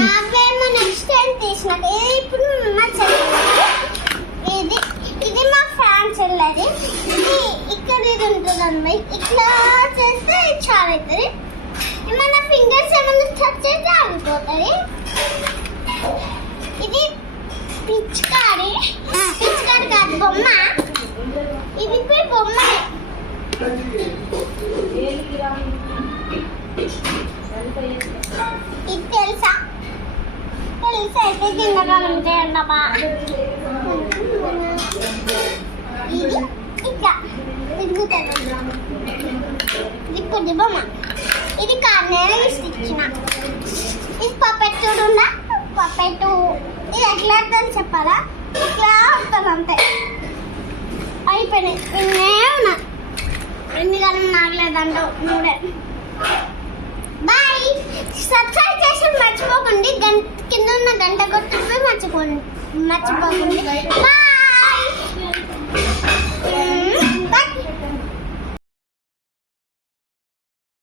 నావేమో next time తీసినాక ఇప్పుడు మా ఇది ఇది మా ఫ్యాన్ చెల్లది. ఇది ఇక్కడ ఇది ఉంటుంది అన్నమాట. ఇట్లా చేస్తే చాలా అవుతుంది. ఏమన్నా ఫింగర్స్ ఏమన్నా టచ్ చేస్తే ఆగిపోతుంది. ఇది పిచ్చికారి కాదు బొమ్మ. ఇది పోయి బొమ్మ. ఇది తెలుసా అయితే కిందకాలం చేయండమ్మా. ఇది ఇట్లా తిరుగుతుంది. ఇది పుది బొమ్మ. ఇది కార్నర్ ఇచ్చిన. ఇది పప్పెట్ చూడుందా. పప్పెట్టు ఇది ఎట్లా అవుతుంది చెప్పాలా. ఇట్లా వస్తుంది అంతే. అయిపోయినాయి. నిన్నే ఉన్నా ఎందుకని నాగలేదంటావు నువ్వే. బాయ్. సబ్స్క్రైబ్ చేసి మర్చిపోకండి. కింద ఉన్న గంట కొట్టుకుని మర్చిపోకండి. బాయ్.